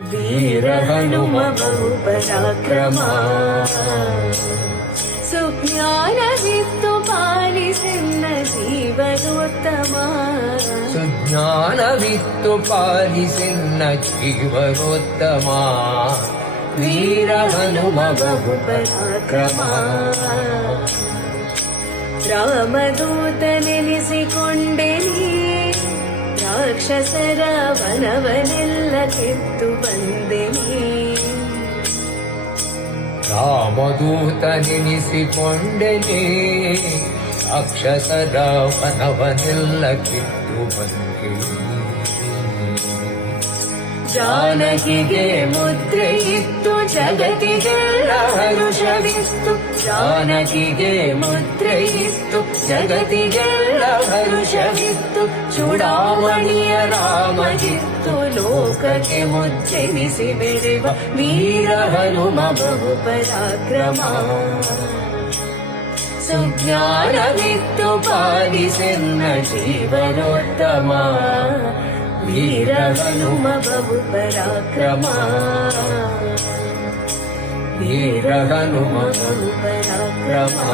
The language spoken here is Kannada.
वीर हनुम बहु पराक्रमा सुज्ञानवित्तु पालिसिन्न जीवनोत्तमा सुज्ञानवित्तु पालिसिन्न जीवनोत्तमा वीर हनुम बहु पराक्रमा ರಾಮದೂತನೆನಿಸಿಕೊಂಡೆನಿ ರಾಕ್ಷಸರ ವನವನೆಲ್ಲ ಕಿತ್ತು ಬಂದೆನಿ ರಾಮದೂತನೆನಿಸಿಕೊಂಡೆನಿ ರಾಕ್ಷಸರ ವನವನೆಲ್ಲ ಕಿತ್ತು ಬಂದೆನಿ ಜಾನಕಿಗೆ ಮುದ್ರೆ ಇತ್ತು ಜಗತ್ತಿಗೆಲ್ಲ ಹರುಷವಿತ್ತು ಜಾನಕಿಗೆ ಮುದ್ರೆ ಇತ್ತು ಜಗತ್ತಿಗೆಲ್ಲ ಹರುಷವಿತ್ತು ಚೂಡಾಮಣಿಯ ರಾಮಗಿತ್ತು ಲೋಕಕ್ಕೆ ಮುದ್ದೆನಿಸಿ ಬೆಳೆವ ವೀರ ಹನುಮ ಬಹು ಪರಾಕ್ರಮ ಸುಜ್ಞಾನವಿತ್ತು ಪಾಲಿಸೆನ್ನ ಜೀವನೋತ್ತಮ वीर हनुम बहु पराक्रमा वीर हनुम बहु पराक्रमा